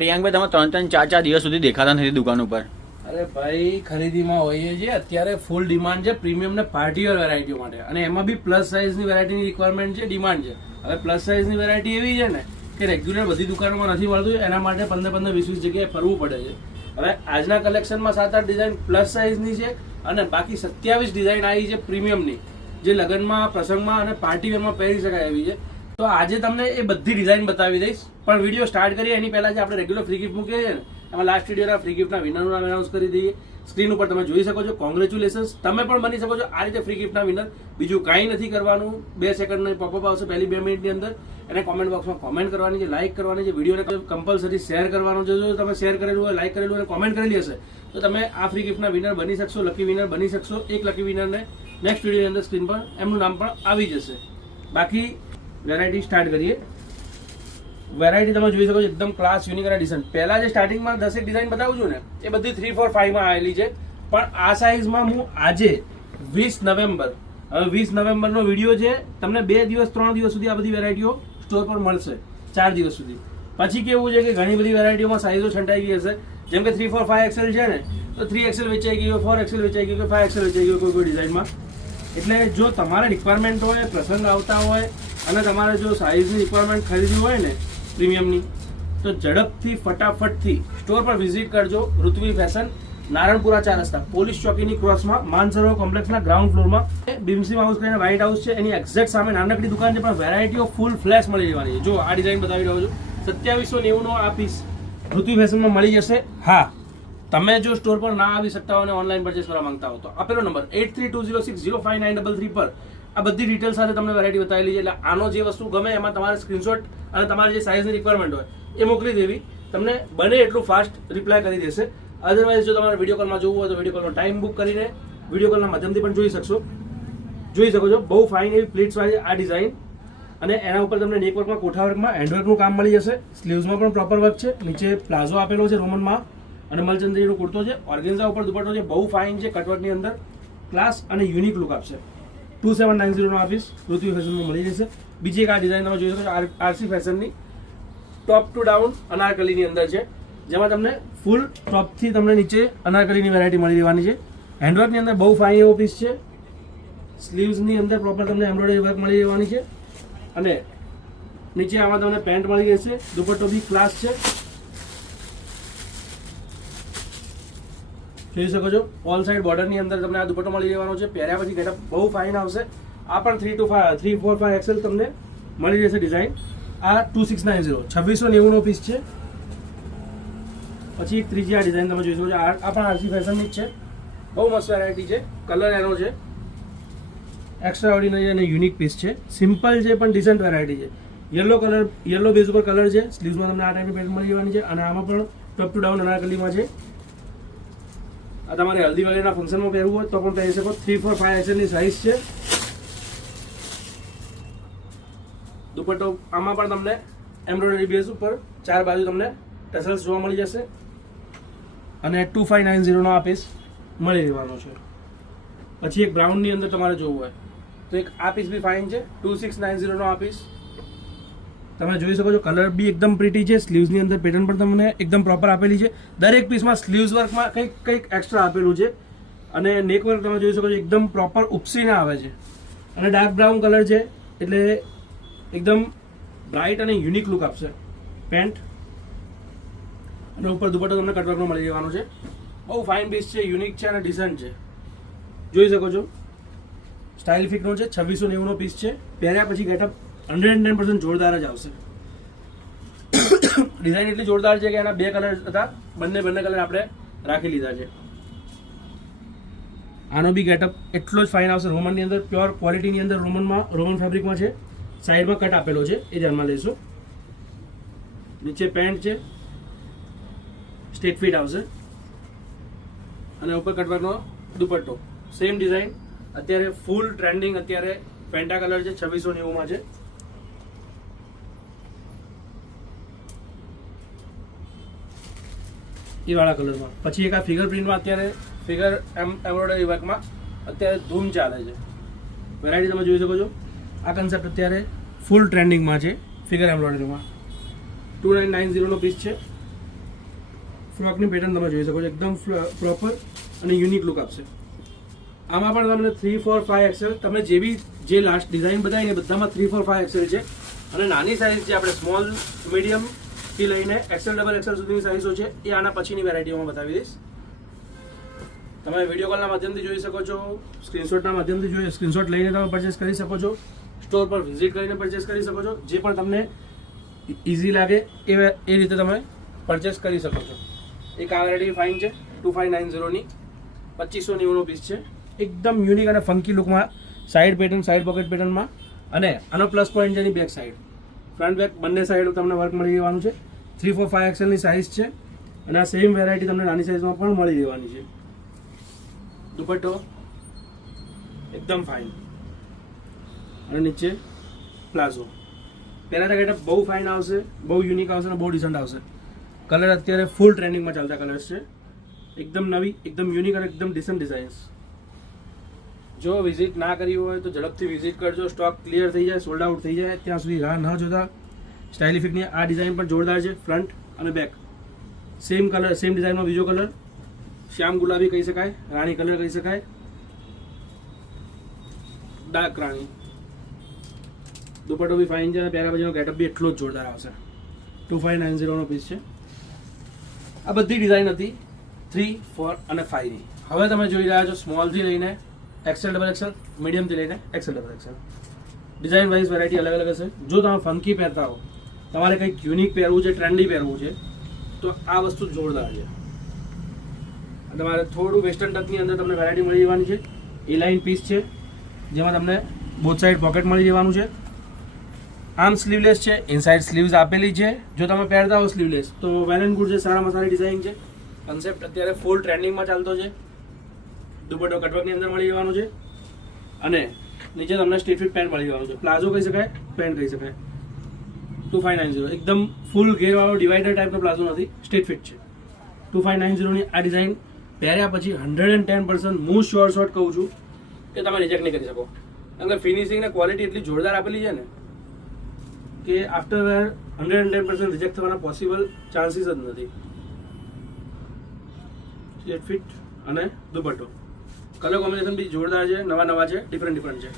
પ્રિયાંકભાઈ તમે 3-4 દિવસ સુધી દેખાતા નથી દુકાન ઉપર. અરે ભાઈ ખરીદીમાં હોઈએ છીએ, અત્યારે ફૂલ ડિમાન્ડ છે પ્રીમિયમ ને પાર્ટી વેર વેરાયટીઓ માટે, અને એમાં બી પ્લસ સાઇઝની વેરાયટીની રિક્વાયરમેન્ટ છે, ડિમાન્ડ છે. હવે પ્લસ સાઇઝની વેરાયટી એવી છે ને કે રેગ્યુલર બધી દુકાનોમાં નથી મળતું, એના માટે 15-20 જગ્યાએ ફરવું પડે છે. હવે આજના કલેક્શનમાં 7-8 ડિઝાઇન પ્લસ સાઇઝની છે અને બાકી 27 ડિઝાઇન આવી છે પ્રીમિયમની, જે લગ્નમાં, પ્રસંગમાં અને પાર્ટી વેરમાં પહેરી શકાય એવી છે. તો આજે તમને એ બધી ડિઝાઇન બતાવી દઈશ, પણ વિડીયો સ્ટાર્ટ કરીએ એની પહેલા જે આપણે રેગ્યુલર ફ્રી ગિફ્ટ મૂકીએ છીએ ને, એમાં લાસ્ટ વિડીયોના ફ્રી ગિફ્ટના વિનરનું નામ એનાઉન્સ કરી દઈએ. સ્ક્રીન ઉપર તમે જોઈ શકો છો. કોંગ્રેચ્યુલેશન્સ, તમે પણ બની શકો છો આ રીતે ફ્રી ગિફ્ટના વિનર. બીજું કાંઈ નથી કરવાનું, 2 સેકન્ડનો પોપઅપ આવશે પહેલી 2 મિનિટની અંદર, એને કોમેન્ટ બોક્સમાં કોમેન્ટ કરવાની છે, લાઇક કરવાની છે, વિડીયોને કમ્પલસરી શેર કરવાનો છે. જો તમે શેર કરેલું હોય, લાઇક કરેલું અને કોમેન્ટ કરેલી હશે તો તમે આ ફ્રી ગિફ્ટના વિનર બની શકશો, લકી વિનર બની શકશો. એક લકી વિનરને નેક્સ્ટ વિડીયોની અંદર સ્ક્રીન પર એમનું નામ પણ આવી જશે. બાકી વેરાયટી સ્ટાર્ટ કરીએ. વેરાયટી તમે જોઈ શકો છો, એકદમ ક્લાસ, યુનિક અને ડિસન્ટ. પહેલા જે સ્ટાર્ટિંગમાં 10 ડિઝાઇન બતાવું છું ને, એ બધી 3, 4, 5 માં આવેલી છે, પણ આ સાઇઝમાં હું આજે 20 નવેમ્બર, હવે 20 નવેમ્બરનો વિડીયો છે, તમને 2 દિવસ 3 દિવસ સુધી આ બધી વેરાયટીઓ સ્ટોર પર મળશે, 4 દિવસ સુધી. પછી કેવું છે કે ઘણી બધી વેરાયટીઓમાં સાઇઝો છંટાઈ ગઈ હશે, જેમ કે 3, 4, 5 એક્સેલ છે ને, તો 3 એક્સેલ વેચાઈ ગઈ હોય, 4 એક્સેલ વેચાઈ ગઈ હોય, 5 એક્સેલ વેચાઈ ગઈ હોય કોઈ ડિઝાઇનમાં. એટલે જો તમારે રિક્વાયરમેન્ટ હોય, પ્રસંગ આવતા હોય અને તમારે જો સાઇઝની રિક્વાયરમેન્ટ ખરીદવી હોય ને પ્રીમિયમની, તો ઝડપથી ફટાફટથી સ્ટોર પર વિઝિટ કરજો. ઋત્વી ફેશન, નારણપુરા 4 રસ્તા, પોલીસ ચોકીની ક્રોસમાં, માનસરોવર કોમ્પ્લેક્સના ગ્રાઉન્ડ ફ્લોરમાં. બીમસી હાઉસ કરીને વ્હાઇટ હાઉસ છે, એની એક્ઝેક્ટ સામે નાનકડી દુકાન છે, પણ વેરાયટીઓ ફૂલ ફ્લેશ મળી જવાની છે. જો આ ડિઝાઇન બતાવી રહ્યો છું, 2790 આ પીસ ઋત્વી ફેશનમાં મળી જશે. હા, તમે જો સ્ટોર પર ના આવી શકતા હો અને ઓનલાઈન પરચેસ કરવા માંગતા હો તો આપેલો નંબર 8320605933 પર આ બધી ડિટેલ સાથે તમને વેરાયટી બતાવેલી છે. એટલે આનો જે વસ્તુ ગમે એમાં તમારે સ્ક્રીનશોટ અને તમારી જે સાઇઝની રિક્વાયરમેન્ટ હોય એ મોકલી દેવી, તમને બને એટલું ફાસ્ટ રિપ્લાય કરી દેશે. અધરવાઇઝ જો તમારે વિડીયો કોલમાં જોવું હોય તો વિડીયો કોલનો ટાઈમ બુક કરીને વિડીયો કોલના માધ્યમથી પણ જોઈ શકો છો. બહુ ફાઇન એવી પ્લીટ્સવાળી આ ડિઝાઇન, અને એના ઉપર તમને નેકવર્કમાં, કોઠાવર્કમાં હેન્ડવર્કનું કામ મળી જશે. સ્લીવ્સમાં પણ પ્રોપર વર્ક છે, નીચે પ્લાઝો આપેલો છે રોમનમાં, અને મલચંદ્રીનો કુર્તો છે, ઓર્ગેન્ઝા ઉપર દુપટ્ટો છે, બહુ ફાઇન છે, કટવર્કની અંદર ક્લાસ અને યુનિક લુક આપશે. 2790 નો આપીશ ઋત્વી ફેશનમાં મળી જશે. બીજી એક આ ડિઝાઇન તમે જોઈ શકો છો, આરસી ફેશનની ટોપ ટુ ડાઉન અનારકલીની અંદર છે, જેમાં તમને ફૂલ ટોપથી તમને નીચે અનારકલીની વેરાયટી મળી રહેવાની છે. હેન્ડવર્કની અંદર બહુ ફાઇન એવો પીસ છે. સ્લીવ્સની અંદર પ્રોપર તમને એમ્બ્રોઇડરી વર્ક મળી રહેવાની છે, અને નીચે આમાં તમને પેન્ટ મળી જશે. દુપટ્ટો બી ક્લાસ છે, જોઈ શકો છો. ઓલ સાઇડ બોર્ડરની અંદર તમને આ દુપટ્ટો મળી રહેવાનો છે. પહેર્યા પછી ગેટઅપ બહુ ફાઇન આવશે. આ પણ 3 4 5 એક્સેલ તમને મળી જશે ડિઝાઇન. આ 2690 2690 નો પીસ છે. પછી એક ત્રીજી આ ડિઝાઇન તમે જોઈ શકો છો, આ પણ આરસી ફેશનની જ છે, બહુ મસ્ત વેરાયટી છે. કલર એનો છે એક્સ્ટ્રા ઓર્ડિનરી અને યુનિક પીસ છે. સિમ્પલ છે પણ ડિસન્ટ વેરાયટી છે. યલો કલર, યલો બેઝ ઉપર કલર છે. સ્લીવ્સમાં તમને આ ટાઈપની પેન્ટ મળી જવાની છે, અને આમાં પણ ટોપ ટુ ડાઉન અનારકલીમાં છે. આ તમારે હલ્દી વગેરેના ફંક્શનમાં પહેરવું હોય તો પણ પહેરી શકો. 3, 4, 5 એક્સેલની સાઇઝ છે. દુપટ્ટો આમાં પણ તમને એમ્બ્રોઇડરી બેઝ ઉપર 4 બાજુ તમને ટસલ્સ જોવા મળી જશે, અને 2590 નો આ પીસ મળી રહેવાનો છે. પછી એક બ્રાઉનની અંદર તમારે જોવું હોય તો એક આ પીસ બી ફાઇન છે, 2690 નો આ પીસ તમે જોઈ શકો છો. કલર બી એકદમ પ્રીટી છે. સ્લીવ્સની અંદર પેટર્ન પણ તમને એકદમ પ્રોપર આપેલી છે. દરેક પીસમાં સ્લીવ્સ વર્કમાં કંઈક એક્સ્ટ્રા આપેલું છે, અને નેક વર્ક તમે જોઈ શકો છો, એકદમ પ્રોપર ઉપસીને આવે છે, અને ડાર્ક બ્રાઉન કલર છે, એટલે એકદમ બ્રાઇટ અને યુનિક લુક આપશે. પેન્ટ અને ઉપર દુપટ્ટો તમને કટવર્કનો મળી જવાનો છે. બહુ ફાઇન પીસ છે, યુનિક છે અને ડિસન્ટ છે, જોઈ શકો છો. સ્ટાઇલ ફિટનો છે, 2690 નો પીસ છે. પહેર્યા પછી ગેટઅપ 110% જોરદાર જ આવશે. ડિઝાઇન એટલી જોરદાર છે કે એના 2 કલર હતા, બંને કલર આપણે રાખી લીધા છે. આનો બી ગેટઅપ એટલો જ ફાઇન આવશે. રોમનની અંદર પ્યોર ક્વોલિટીની અંદર રોમન ફેબ્રિકમાં છે. સાઈડમાં કટ આપેલો છે, એ ધ્યાનમાં લેશો. નીચે પેન્ટ છે, સ્ટેટ ફિટ આવશે, અને ઉપર કટવર્કનો દુપટ્ટો. સેમ ડિઝાઇન અત્યારે ફૂલ ટ્રેન્ડિંગ, અત્યારે પેન્ટા કલર છે, 2690 માં છે. એ વાળા કલરમાં. પછી એક આ ફિગર પ્રિન્ટમાં, અત્યારે ફિગર એમ્બ્રોઇડરી વર્કમાં અત્યારે ધૂમ ચાલે છે. વેરાયટી તમે જોઈ શકો છો. આ કન્સેપ્ટ અત્યારે ફૂલ ટ્રેન્ડિંગમાં છે ફિગર એમ્બ્રોઇડરીમાં. 2990 નો પીસ છે. ફ્રોકની પેટર્ન તમે જોઈ શકો છો, એકદમ પ્રોપર અને યુનિક લુક આપશે. આમાં પણ તમને 3, 4, 5 એક્સેલ, તમે જે લાસ્ટ ડિઝાઇન બતાવી ને બધામાં 3, 4, 5 એક્સેલ છે. અને નાની સાઇઝ જે આપણે સ્મોલ, મીડિયમ થી લઈને એક્સેલ, ડબલ એક્સેલ સુધીની સાઇઝો છે એ આના પછીની વેરાયટીઓમાં બતાવી દઈશ. તમે વિડીયો કોલના માધ્યમથી જોઈ શકો છો, સ્ક્રીનશોટના માધ્યમથી સ્ક્રીનશોટ લઈને તમે પરચેસ કરી શકો છો, સ્ટોર પર વિઝિટ કરીને પરચેસ કરી શકો છો. જે પણ તમને ઇઝી લાગે એ રીતે તમે પરચેસ કરી શકો છો. એક આ વેરાયટી ફાઇન છે 2590ની 2590નો પીસ છે. એકદમ યુનિક અને ફંકી લુકમાં, સાઈડ પેટર્ન, સાઈડ પોકેટ પેટર્નમાં. અને આનો પ્લસ પોઈન્ટ છે એની બેક સાઈડ, ફ્રન્ટ બેક બંને સાઈડ તમને વર્ક મળી રહેવાનું છે. 3, 4, 5 એક્સેલની સાઇઝ છે. અને આ સેમ વેરાયટી તમને નાની સાઇઝમાં પણ મળી રહેવાની છે. દુપટ્ટો એકદમ ફાઇન અને નીચે પ્લાઝો. પહેલા ગેટઅપ બહુ ફાઇન આવશે, બહુ યુનિક આવશે અને બહુ ડિસન્ટ આવશે. કલર અત્યારે ફૂલ ટ્રેન્ડિંગમાં ચાલતા કલર્સ છે. એકદમ નવી, એકદમ યુનિક અને એકદમ ડિસન્ટ ડિઝાઇન્સ. જો વિઝિટ ના કરી હોય તો ઝડપથી વિઝિટ કરજો. સ્ટોક ક્લિયર થઈ જાય, સોલ્ડ આઉટ થઈ જાય ત્યાં સુધી રાહ ન જોતા. સ્ટાઇલિફિકની આ ડિઝાઇન પણ જોરદાર છે, ફ્રન્ટ અને બેક સેમ કલર, સેમ ડિઝાઇનનો બીજો કલર શ્યામ ગુલાબી કહી શકાય, રાણી કલર કહી શકાય, ડાર્ક રાણી. દુપટ્ટો બી ફાઇન છે અને પહેલા પછીનો ગેટઅપ બી એટલો જ જોરદાર આવશે. 2590નો પીસ છે. આ બધી ડિઝાઇન હતી 3, 4 અને 5ની. હવે તમે જોઈ રહ્યા છો સ્મોલથી લઈને એક્સેલ, ડબલ એક્સેલ, મીડિયમથી લઈને XL, double XL. Design wise variety અલગ અલગ હશે. જો તમે ફંકી પહેરતા હો, તમારે કંઈક યુનિક પહેરવું છે, ટ્રેન્ડી પહેરવું છે, તો આ વસ્તુ જોરદાર છે. તમારે થોડું વેસ્ટર્ન ટચની અંદર તમને વેરાયટી મળી જવાની છે. એ લાઇન પીસ છે જેમાં તમને બોથ સાઈડ પોકેટ મળી જવાનું છે. આમ સ્લીવલેસ છે, ઇનસાઇડ સ્લીવ્સ આપેલી છે. જો તમે પહેરતા હો સ્લીવલેસ તો વેલ એન્ડ ગુડ છે, સારામાં સારી ડિઝાઇન છે. કન્સેપ્ટ અત્યારે ફૂલ ટ્રેન્ડિંગમાં ચાલતો છે. દુપટ્ટો કટવર્કની અંદર મળી જવાનું છે અને નીચે તમને સ્ટ્રીટ ફિટ પેન્ટ મળી જવાનું છે. પ્લાઝો કહી શકાય, પેન્ટ કહી શકાય. 2590 એકદમ ફૂલ ઘેરવાળો ડિવાઈડર ટાઈપનો પ્લાઝો નથી, સ્ટ્રીટ ફિટ છે. 2590ની આ ડિઝાઇન પહેર્યા પછી 110% હું શોર્ટ કહું છું કે તમે રિજેક્ટ નહીં કરી શકો. કારણ કે ફિનિશિંગ ને ક્વોલિટી એટલી જોરદાર આપેલી છે ને કે આફ્ટર વેર 110% રિજેક્ટ થવાના પોસિબલ ચાન્સીસ જ નથી. સ્ટ્રીટ ફિટ અને દુપટ્ટો, કલર કોમ્બિનેશન બી જોરદાર છે, નવા છે, ડિફરન્ટ છે.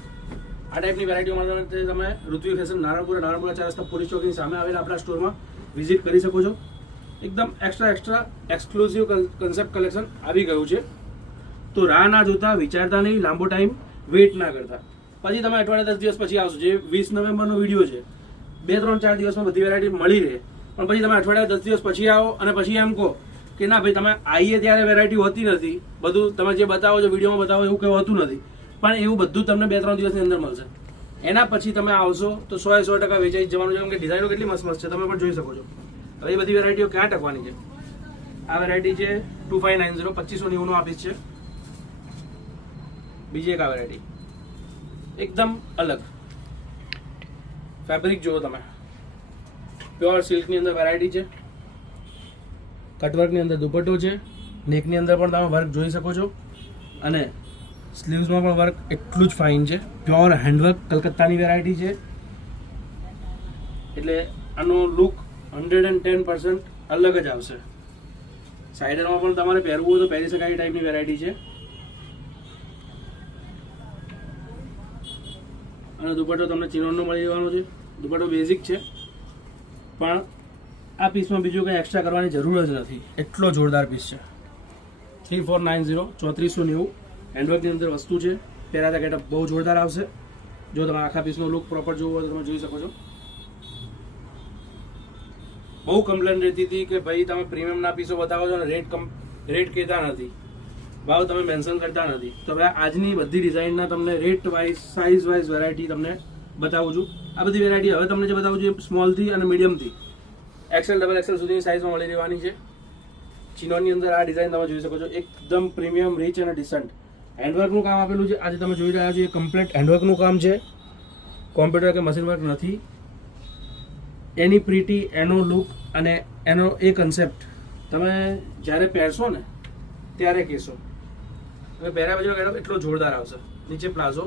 આ ટાઈપની વેરાયટીઓમાં તમે ઋત્વિક ફેશન નારણપુરા 4 રસ્તા પોલીસ ચોકની સામે આવેલા આપણા સ્ટોરમાં વિઝિટ કરી શકો છો. એકદમ એક્સ્ટ્રા એક્સક્લુઝિવ કન્સેપ્ટ કલેક્શન આવી ગયું છે. તો રાહ ના જોતા, વિચારતા નહીં, લાંબો ટાઈમ વેઇટ ના કરતા. પછી તમે અઠવાડિયા 10 દિવસ પછી આવશો. જે 20 નવેમ્બરનો વિડીયો છે, 2, 3, 4 દિવસમાં બધી વેરાયટી મળી રહે. પણ પછી તમે અઠવાડિયા 10 દિવસ પછી આવો અને પછી એમ કહો કે ના ભાઈ તમે આવીએ ત્યારે વેરાયટી હોતી નથી, બધું તમે જે બતાવો છો વિડીયોમાં બતાવો એવું કંઈ હોતું નથી. પણ એવું બધું તમને 2-3 દિવસની અંદર મળશે. એના પછી તમે આવશો તો 100% વેચાઈ જવાનું છે. કેમ કે ડિઝાઇનો કેટલી મસ્ત છે, તમે પણ જોઈ શકો છો. હવે એ બધી વેરાયટીઓ ક્યાં ટકવાની છે? આ વેરાયટી છે 2590, 2590નો આ પીસ છે. બીજી એક આ વેરાયટી એકદમ અલગ ફેબ્રિક જુઓ તમે, પ્યોર સિલ્કની અંદર વેરાયટી છે. કટવર્કની અંદર દુપટ્ટો છે. નેકની અંદર પણ તમે વર્ક જોઈ શકો છો અને સ્લીવ્સમાં પણ વર્ક એટલું જ ફાઇન છે. પ્યોર હેન્ડવર્ક કલકત્તાની વેરાયટી છે. એટલે આનો લુક 110% અલગ જ આવશે. સાઇડરમાં પણ તમારે પહેરવું હોય તો પહેરી શકાય ટાઈપની વેરાયટી છે. અને દુપટ્ટો તમને ચિનોનનો મળી જવાનો છે. દુપટ્ટો બેઝિક છે પણ આ પીસમાં બીજું કંઈ એક્સ્ટ્રા કરવાની જરૂર જ નથી, એટલો જોરદાર પીસ છે. 3490, 3490 હેન્ડવર્કની અંદર વસ્તુ છે. પહેરાતા ગેટઅપ બહુ જોરદાર આવશે. જો તમે આખા પીસનો લુક પ્રોપર જોવો હોય તો તમે જોઈ શકો છો. બહુ કમ્પ્લેન રહેતી હતી કે ભાઈ તમે પ્રીમિયમના પીસો બતાવો છો અને રેટ કહેતા નથી, ભાવ તમે મેન્શન કરતા નથી. તો હવે આજની બધી ડિઝાઇનના તમને rate wise, size wise variety તમને બતાવું છું. આ બધી વેરાયટી હવે તમને જે બતાવું છું એ સ્મોલથી અને મીડિયમથી એક્સેલ, ડબલ એક્સેલ સુધીની સાઇઝમાં મળી રહેવાની છે. ચિનોની અંદર આ ડિઝાઇન તમે જોઈ શકો છો. એકદમ પ્રીમિયમ, રીચ અને ડિસન્ટ હેન્ડવર્કનું કામ આપેલું છે. આજે તમે જોઈ રહ્યા છો એ કમ્પ્લીટ હેન્ડવર્કનું કામ છે, કોમ્પ્યુટર કે મશીન વર્ક નથી. એની પ્રીટી, એનો લુક અને એનો એ કન્સેપ્ટ તમે જ્યારે પહેરશો ને ત્યારે કહેશો. તમે પહેર્યા પછી ગેટઅપ એટલો જોરદાર આવશે. નીચે પ્લાઝો.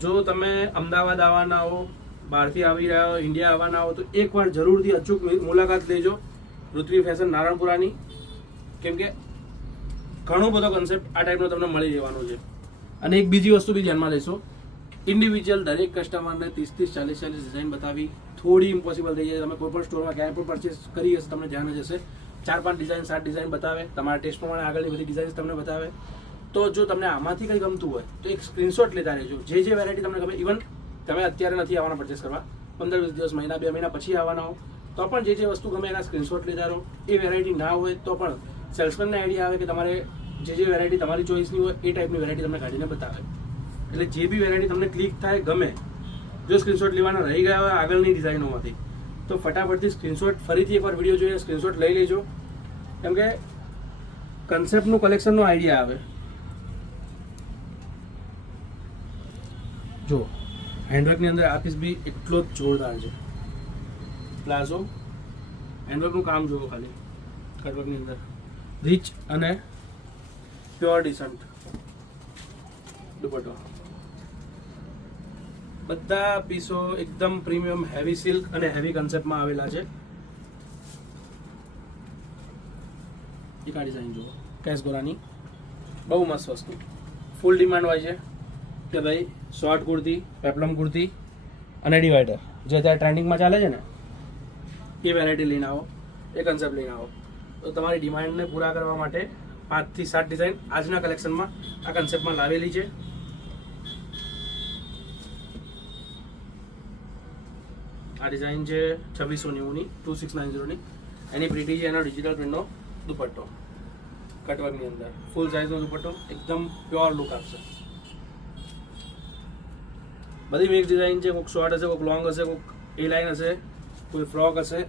જો તમે અમદાવાદ આવવાના હો, બહારથી આવી રહ્યા હો, ઇન્ડિયા આવવાના હો તો એકવાર જરૂરથી અચૂક મુલાકાત લેજો. પૃથ્વી ફેશન નારણપુરાની, કેમ કે ઘણો બધો કન્સેપ્ટ આ ટાઈપનો તમને મળી રહેવાનો છે. અને એક બીજી વસ્તુ બી ધ્યાનમાં લેશો, ઇન્ડિવિજ્યુઅલ દરેક કસ્ટમરને 30-40 ડિઝાઇન બતાવી થોડી ઇમ્પોસિબલ થઈ જાય. તમે કોઈ પણ સ્ટોરમાં ક્યાંય પણ પરચેસ કરી હશે તમને ધ્યાન જ હશે, 4-5 ડિઝાઇન 7 ડિઝાઇન બતાવે, તમારા ટેસ્ટ પ્રમાણે આગળની બધી ડિઝાઇન્સ તમને બતાવે. તો જો તમને આમાંથી કંઈ ગમતું હોય તો એક સ્ક્રીનશોટ લેતા રહેજો. જે વેરાયટી તમને ગમે, ઇવન તમે અત્યારે નથી આવવાના પરચેસ કરવા, 15-20 દિવસ, મહિના 2 મહિના પછી આવવાના હો તો પણ જે વસ્તુ ગમે એના સ્ક્રીનશોટ લેતા રહો. એ વેરાયટી ના હોય તો પણ સેલ્સમેનને આઈડિયા આવે કે તમારે જે વેરાયટી તમારી ચોઈસની હોય એ ટાઈપની વેરાયટી તમને કાઢીને બતાવે. એટલે જે બી વેરાયટી તમને ક્લિક થાય, ગમે, જો સ્ક્રીનશોટ લેવાના રહી ગયા હોય આગળની ડિઝાઇનોમાંથી તો ફટાફટથી સ્ક્રીનશોટ, ફરીથી એકવાર વિડીયો જોઈને સ્ક્રીનશોટ લઈ લેજો, કેમ કે કન્સેપ્ટનું કલેક્શનનો આઈડિયા આવે. જો હેન્ડવર્કની અંદર આ પીસ બી એટલો જ જોરદાર છે. પ્લાઝો હેન્ડવર્કનું કામ જુઓ ખાલી, કટવર્કની અંદર રીચ અને પ્યોર ડિસન્ટ દુપટ્ટો. બધા પીસો એકદમ પ્રીમિયમ હેવી સિલ્ક અને હેવી કન્સેપ્ટમાં આવેલા છે. એક આ ડિઝાઇન જુઓ, કેસગોરાની, બહુ મસ્ત વસ્તુ. ફૂલ ડિમાન્ડ હોય છે કે ભાઈ શોર્ટ કુર્તી, પેપ્લમ કુર્તી અને ડિવાઈડર જે અત્યારે ટ્રેન્ડિંગમાં ચાલે છે ને, એ વેરાયટી લઈને આવો, એ કન્સેપ્ટ લઈને આવો. તો તમારી ડિમાન્ડને પૂરા કરવા માટે 5 થી 7 ડિઝાઇન આજના કલેક્શનમાં આ કન્સેપ્ટમાં લાવેલી છે. આ ડિઝાઇન છે 2690ની, 2690ની. એની પ્રીટી છે એનો ડિજિટલ પ્રિન્ટનો દુપટ્ટો, કટવર્કની અંદર ફૂલ સાઇઝનો દુપટ્ટો, એકદમ પ્યોર લુક આપશે. બધી મિક્સ ડિઝાઇન છે, કોઈક શોર્ટ હશે, કોઈક લોંગ હશે, કોઈક એ લાઇન હશે, કોઈ ફ્રોક હશે.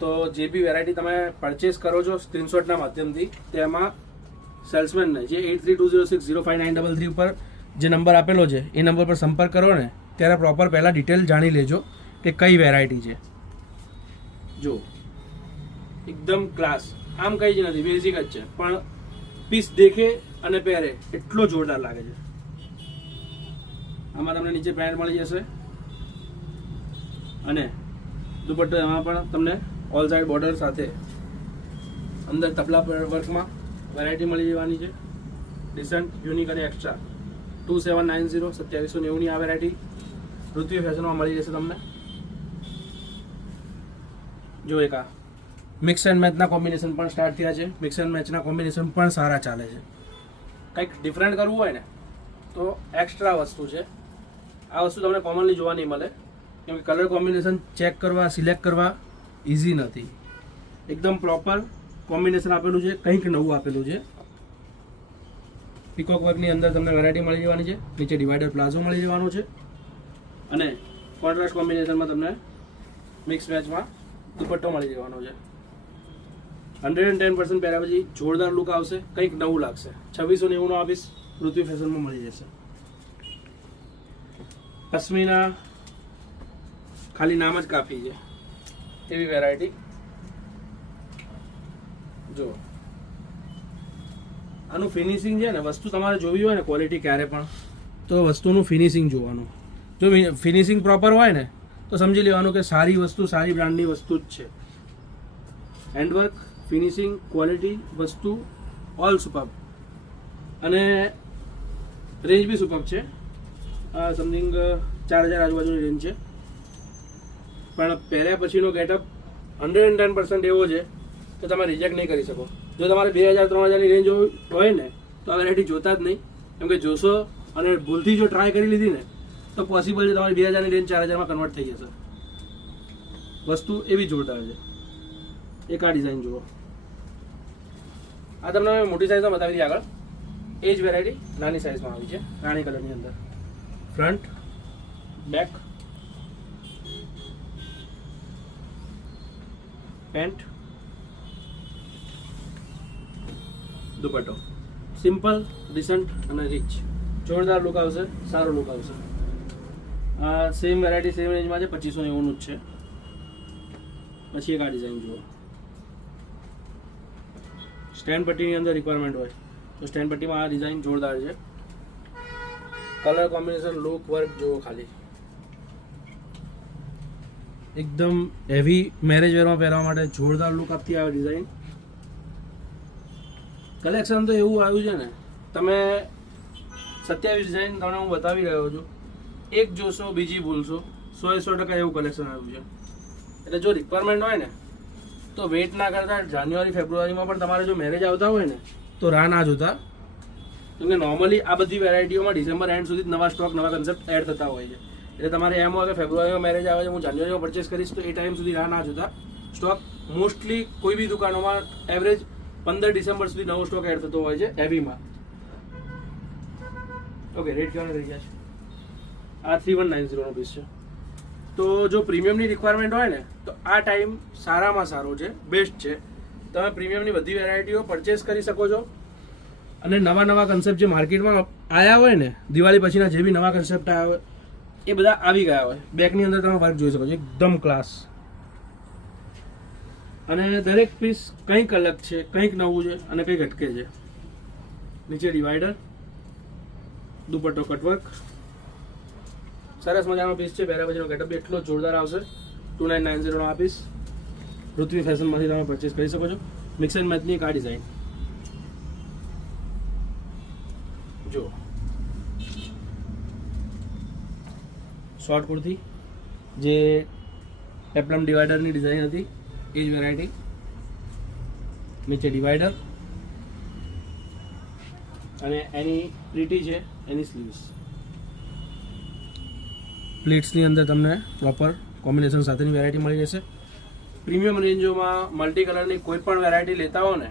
તો જે બી વેરાયટી તમે પરચેસ કરો છો સ્ક્રીનશોટના માધ્યમથી, તેમાં સેલ્સમેનને જે 8320605933 ઉપર જે નંબર આપેલો છે એ નંબર પર સંપર્ક કરો ને, ત્યારે પ્રોપર પહેલાં ડિટેલ જાણી લેજો કે કઈ વેરાયટી છે. જો એકદમ ક્લાસ, આમ કંઈ જ નથી, બેઝિક જ છે, પણ પીસ દેખે અને પહેરે એટલો જોરદાર લાગે છે. આમાં તમને નીચે પેન્ટ મળી જશે અને દુપટ્ટો એમાં પણ તમને ઓલ સાઇડ બોર્ડર સાથે અંદર તબલા વર્કમાં વેરાયટી મળી જવાની છે. ડિસન્ટ, યુનિક અને એક્સ્ટ્રા 2790 2790ની આ વેરાયટી પૃથ્વી ફેશનમાં મળી જશે તમને. જો એક આ મિક્સ એન્ડ મેચના કોમ્બિનેશન પણ સ્ટાર્ટ થયા છે. મિક્સ એન્ડ મેચના કોમ્બિનેશન પણ સારા ચાલે છે. કંઈક ડિફરન્ટ કરવું હોય ને તો એક્સ્ટ્રા વસ્તુ છે. આ વસ્તુ તમને કોમનલી જોવા નહીં મળે, કેમ કે કલર કોમ્બિનેશન ચેક કરવા, સિલેક્ટ કરવા ઇઝી નથી. એકદમ પ્રોપર કોમ્બિનેશન આપેલું છે, કંઈક નવું આપેલું છે. પીકોક વર્કની અંદર તમને વેરાયટી મળી જવાની છે. નીચે ડિવાઈડર પ્લાઝો મળી જવાનો છે અને કોન્ટ્રાસ્ટ કોમ્બિનેશનમાં તમને મિક્સ મેચમાં દુપટ્ટો મળી જવાનો છે. 110% પહેર્યા પછી જોરદાર લુક આવશે, કંઈક નવું લાગશે. 2690નો આ પીસ પૃથ્વી ફેશનમાં મળી જશે. પશ્મિના ખાલી નામ જ કાફી છે એવી વેરાયટી. જો આનું ફિનિશિંગ છે ને, વસ્તુ તમારે જોવી હોય ને ક્વોલિટી ક્યારે પણ, તો વસ્તુનું ફિનિશિંગ જોવાનું. જો ફિનિશિંગ પ્રોપર હોય ને તો સમજી લેવાનું કે સારી વસ્તુ, સારી બ્રાન્ડની વસ્તુ જ છે. હેન્ડવર્ક, ફિનિશિંગ, ક્વોલિટી, વસ્તુ ઓલ સુપર્બ અને રેન્જ બી સુપર્બ છે. સમથિંગ 4000 આજુબાજુની રેન્જ છે, પણ પહેર્યા પછીનો ગેટઅપ 110% એવો છે કે તમે રિજેક્ટ નહીં કરી શકો. જો તમારે 2000-3000ની રેન્જ હોય ને તો આ વેરાયટી જોતા જ નહીં, કેમ કે જોશો અને ભૂલથી જો ટ્રાય કરી લીધી ને તો પોસિબલ છે તમારી 2000ની રેન્જ 4000માં કન્વર્ટ થઈ જશે. વસ્તુ એવી જોરદાર છે. એક આ ડિઝાઇન જુઓ, આ તમને મોટી સાઇઝમાં બતાવી દીધી. આગળ એ જ વેરાયટી નાની સાઇઝમાં આવી છે, રાણી કલરની અંદર. Front, back, pant, dupatta, simple, decent અને રીચ. જોરદાર લુક આવશે, સારો લુક આવશે. સેમ વેરાયટી સેમ રેન્જમાં છે, 2590નું જ છે. પછી એક આ ડિઝાઇન જુઓ, સ્ટેન્ડ પટ્ટીની અંદર રિક્વાયરમેન્ટ હોય તો સ્ટેન્ડ પટ્ટીમાં આ ડિઝાઇન જોરદાર છે. કલર કોમ્બિનેશન, લુક, વર્ક જુઓ ખાલી. એકદમ હેવી મેરેજ વેરમાં પહેરવા માટે જોરદાર લુક આપતી આવે ડિઝાઇન. કલેક્શન તો એવું આવ્યું છે ને, તમે 27 ડિઝાઇન તમને હું બતાવી રહ્યો છું, એક જોશો બીજી ભૂલશો. 100% એવું કલેક્શન આવ્યું છે. એટલે જો રિક્વાયરમેન્ટ હોય ને તો વેઇટ ના કરતા જાન્યુઆરી ફેબ્રુઆરીમાં પણ તમારે જો મેરેજ આવતા હોય ને તો રાહ ના જોતા, કેમ કે નોર્મલી આ બધી વેરાયટીઓમાં ડિસેમ્બર એન્ડ સુધી નવા સ્ટોક નવા કન્સેપ્ટ એડ થતા હોય છે. એટલે તમારે એમ હોય કે ફેબ્રુઆરીમાં મેરેજ આવે છે, હું જાન્યુઆરીમાં પરચેસ કરીશ, તો એ ટાઈમ સુધી રાહ ના જોતા. સ્ટોક મોસ્ટલી કોઈ બી દુકાનોમાં એવરેજ 15 ડિસેમ્બર સુધી નવો સ્ટોક એડ થતો હોય છે હેવીમાં. ઓકે, રેટ કેવા થઈ ગયા છે? આ 3190 નો પીસ છે. તો જો પ્રીમિયમની રિક્વાયરમેન્ટ હોય ને તો આ ટાઈમ સારામાં સારો છે, બેસ્ટ છે. તમે પ્રીમિયમની બધી વેરાયટીઓ પરચેસ કરી શકો છો. અને નવા નવા કન્સેપ્ટ જે માર્કેટમાં આવ્યા હોય ને, દિવાળી પછીના જે બી નવા કન્સેપ્ટ આવ્યા હોય એ બધા આવી ગયા હોય. બેકની અંદર તમે વર્ક જોઈ શકો છો, એકદમ ક્લાસ. અને દરેક પીસ કંઈક અલગ છે, કંઈક નવું છે અને કંઈક અટકે છે. નીચે ડિવાઈડર, દુપટ્ટો કટવર્ક, સરસ મજાનો પીસ છે. પહેર્યા પછીનો ગેટઅપ બી એટલો જોરદાર આવશે. 2990 નો આ પીસ પૃથ્વી ફેશનમાંથી તમે પરચેસ કરી શકો છો. મિક્સ એન્ડ મેચની આ ડિઝાઇન જો, શોર્ટ કુર્તી જે પેપ્લમ ડિવાઈડરની ડિઝાઇન હતી એ જ વેરાયટી. નીચે ડિવાઈડર અને એની પ્રીટી છે એની સ્લીવ્સ. પ્લીટ્સની અંદર તમને પ્રોપર કોમ્બિનેશન સાથેની વેરાયટી મળી જશે. પ્રીમિયમ રેન્જોમાં મલ્ટી કલરની કોઈ પણ વેરાયટી લેતા હો ને,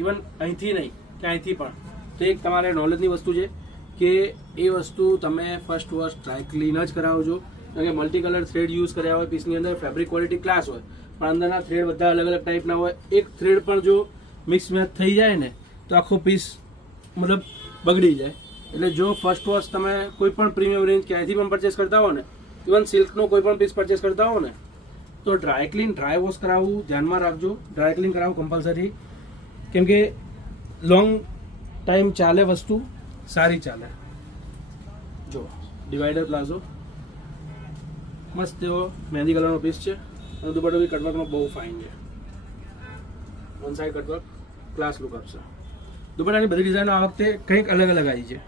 ઇવન અહીંથી નહીં કે અહીંથી પણ, તો એક તમારે નોલેજની વસ્તુ છે કે એ વસ્તુ તમે ફર્સ્ટ ડ્રાય ક્લીન જ કરાવજો. કારણ કે મલ્ટી કલર થ્રેડ યુઝ કર્યા હોય પીસની અંદર, ફેબ્રિક ક્વોલિટી ક્લાસ હોય, પણ અંદરના થ્રેડ બધા અલગ અલગ ટાઈપના હોય. એક થ્રેડ પણ જો મિક્સ મેચ થઈ જાય ને તો આખો પીસ મતલબ બગડી જાય. એટલે જો ફર્સ્ટ વોશ તમે કોઈ પણ પ્રીમિયમ રેન્જ ક્યાંયથી પણ પરચેસ કરતા હો ને, ઇવન સિલ્કનો કોઈ પણ પીસ પરચેસ કરતા હો ને, તો ડ્રાય ક્લીન ડ્રાય વોશ કરાવવું ધ્યાનમાં રાખજો. ડ્રાય ક્લીન કરાવવું કમ્પલસરી, કેમ કે લોંગ ટાઈમ ચાલે, વસ્તુ સારી ચાલે. જો ડિવાઈડર પ્લાઝો મસ્ત એવો મહેંદી કલરનો પીસ છે અને દુપટ્ટો બી કટવર્કનો બહુ ફાઇન છે. One side cutwork class look આપશે. દુપટ્ટાની બધી ડિઝાઇનો આ વખતે કંઈક અલગ અલગ આવી છે,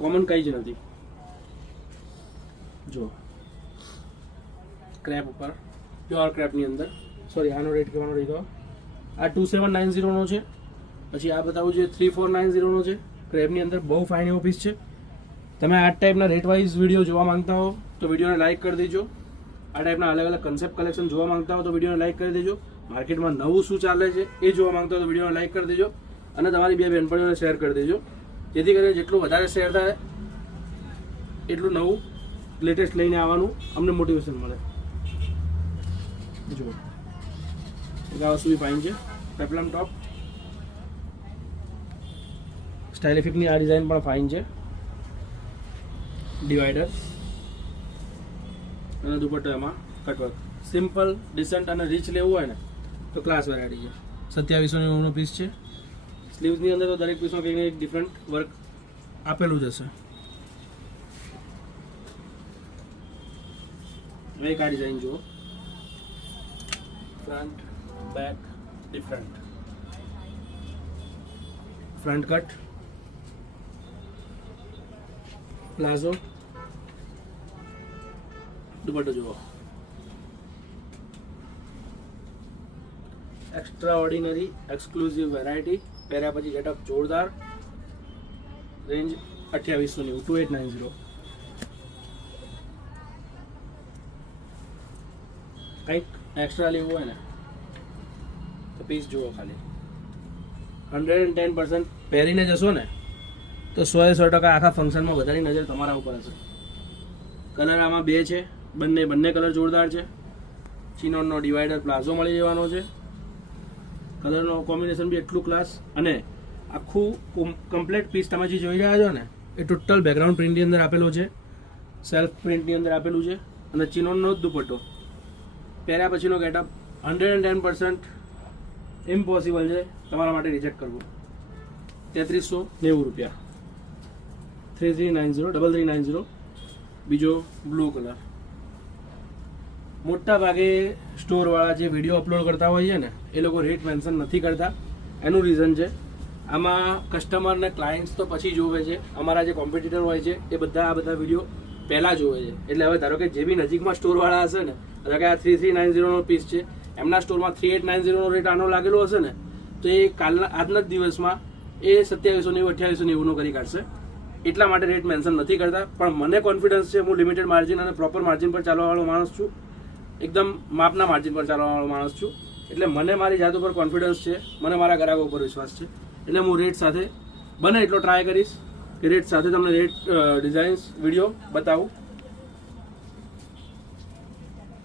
કોમન કંઈ જ નથી. જો ક્રેપ ઉપર, પ્યોર ક્રેપની અંદર, સોરી આનો રેટ કહેવાનો રહી ગયો. આ 2790 નો છે. પછી આ બતાવું છે 3490 નો છે. ક્રેપની અંદર બહુ ફાઇન એવો પીસ છે. તમે આ ટાઈપના રેટ વાઇઝ વિડીયો જોવા માંગતા હો તો વિડીયોને લાઇક કરી દેજો. આ ટાઈપના અલગ અલગ કન્સેપ્ટ કલેક્શન જોવા માંગતા હો તો વિડીયોને લાઇક કરી દેજો. માર્કેટમાં નવું શું ચાલે છે એ જોવા માંગતા હો તો વિડીયોને લાઇક કરી દેજો. અને તમારી બે બહેનપણીઓને શેર કરી દેજો, જેથી કરીને જેટલું વધારે શેર થાય એટલું નવું લેટેસ્ટ લઈને આવવાનું અમને મોટિવેશન મળે. જો એક આ વસ્તુ બી ફાઇન છે, પેપ્લમ ટોપ સ્ટાઇલ ઇફેક્ટની આ ડિઝાઇન પણ ફાઇન છે. ડિવાઈડર અને દુપટ્ટો એમાં કટવર્ક. સિમ્પલ ડિસન્ટ અને રીચ લેવું હોય ને તો ક્લાસ વેરાયટી છે. 2790 પીસ છે. સ્લીવ્સની અંદર તો દરેક પીસમાં કંઈક એક ડિફરન્ટ વર્ક આપેલું જ હશે. એક આ ડિઝાઇન જુઓ, front back different, front cut palazzo, dupatta જુઓ, એક્સ્ટ્રા ઓર્ડિનરી એક્સક્લુઝિવ વેરાયટી. પહેર્યા પછી ગેટઅપ જોરદાર. રેન્જ 2890, 2890. કંઈક એક્સ્ટ્રા લેવું હોય ને તો પીસ જુઓ ખાલી. 110% પહેરીને જશો ને તો 100% આખા ફંક્શનમાં બધાની નજર તમારા ઉપર હશે. કલર આમાં બે છે, બંને કલર જોરદાર છે. ચિનોનનો ડિવાઈડર પ્લાઝો મળી જવાનો છે. કલરનો કોમ્બિનેશન બી એટલું ક્લાસ. અને આખું કમ્પ્લીટ પીસ તમે જે જોઈ રહ્યા છો ને એ ટોટલ બેકગ્રાઉન્ડ પ્રિન્ટની અંદર આપેલો છે, સેલ્ફ પ્રિન્ટની અંદર આપેલું છે. અને ચિનોનનો જ દુપટ્ટો. પહેર્યા પછીનો ગેટઅપ 110% ઇમ્પોસિબલ છે તમારા માટે રિજેક્ટ કરવું. 3390 રૂપિયા. 3390, 3390. બીજો બ્લુ કલર મોટા ભાગે સ્ટોરવાળા જે વિડીયો અપલોડ કરતા હોય છે ને એ લોકો રેટ મેન્શન નથી કરતા. એનું રીઝન છે આમાં કસ્ટમર ને ક્લાયન્ટ્સ તો પછી જોવે છે, અમારા જે કોમ્પિટિટર હોય છે એ બધા આ બધા વિડીયો પહેલાં જોવે છે. એટલે હવે ધારો કે જે બી નજીકમાં સ્ટોરવાળા હશે ને, ધારો કે આ 3390નો પીસ છે, એમના સ્ટોરમાં 3890નો રેટ આનો લાગેલો હશે ને, તો એ આજના જ દિવસમાં એ 2790 2890નો કરી કાઢશે. એટલા માટે રેટ મેન્શન નથી કરતા. પણ મને કોન્ફિડન્સ છે, હું લિમિટેડ માર્જિન અને પ્રોપર માર્જિન પર ચાલવાવાળો માણસ છું, એકદમ માપના માર્જિન પર ચાલવાવાળો માણસ છું. એટલે મને મારી જાત ઉપર કોન્ફિડન્સ છે, મને મારા ગ્રાહકો ઉપર વિશ્વાસ છે. એટલે હું રેટ સાથે બને એટલો ટ્રાય કરીશ કે રેટ સાથે તમને રેટ ડિઝાઇન્સ વિડીયો બતાવું.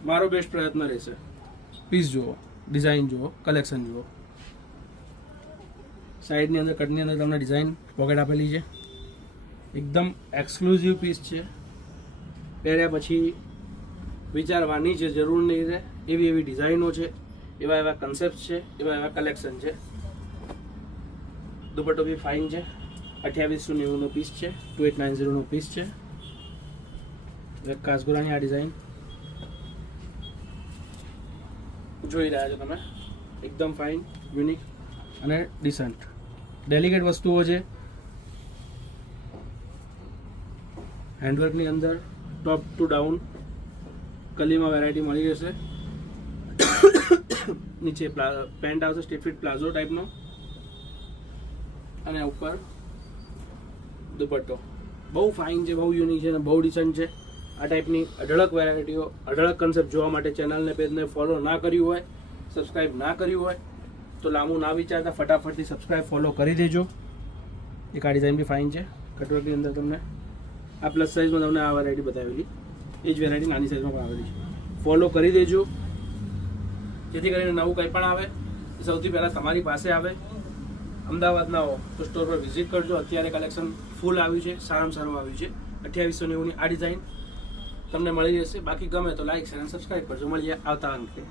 મારો બેસ્ટ પ્રયત્ન રહેશે. પીસ જુઓ, ડિઝાઇન જુઓ, કલેક્શન જુઓ. સાઈડની અંદર કટની અંદર તમને ડિઝાઇન પોકેટ આપેલી છે, એકદમ એક્સક્લુઝિવ પીસ છે. પહેર્યા પછી વિચારવાની છે જરૂર નહીં રહે એવી એવી ડિઝાઇનો છે, એવા એવા કન્સેપ્ટ છે, એવા એવા કલેક્શન છે. દુપટ્ટો બી ફાઇન છે. 2890નો પીસ છે, 2890નો પીસ છે. કાસગોરાની આ ડિઝાઇન જોઈ રહ્યા છો તમે, એકદમ ફાઇન, યુનિક અને ડિસન્ટ ડેલિકેટ વસ્તુઓ છે. હેન્ડવર્કની અંદર ટોપ ટુ ડાઉન કલીમાં વેરાયટી મળી જશે. નીચે પેન્ટ આવશે સ્ટ્રીટ ફિટ પ્લાઝો ટાઈપનો, અને ઉપર દુપટ્ટો. બહુ ફાઇન છે, બહુ યુનિક છે અને બહુ ડિસન્ટ છે. આ ટાઈપની અઢળક વેરાયટીઓ, અઢળક કન્સેપ્ટ જોવા માટે ચેનલને પેજને ફોલો ના કર્યું હોય, સબસ્ક્રાઈબ ના કર્યું હોય તો લાંબુ ના વિચારતા ફટાફટથી સબસ્ક્રાઈબ ફોલો કરી દેજો. એક આ ડિઝાઇન બી ફાઇન છે. કટવર્કની અંદર તમને આ પ્લસ સાઇઝમાં તમને આ વેરાયટી બતાવેલી, એ જ વેરાયટી નાની સાઇઝમાં પણ આવેલી છે. ફોલો કરી દેજો જેથી કરીને નવું કંઈ પણ આવે એ સૌથી પહેલાં તમારી પાસે આવે. અમદાવાદ ના હો તો સ્ટોર પર વિઝિટ કરજો. અત્યારે કલેક્શન ફૂલ આવ્યું છે, સારામાં સારું આવ્યું છે. 2890ની આ ડિઝાઇન તમને મળી જશે. બાકી ગમે તો લાઈક શેર અને સબસ્ક્રાઈબ કરજો. મળીએ આવતા અંકે.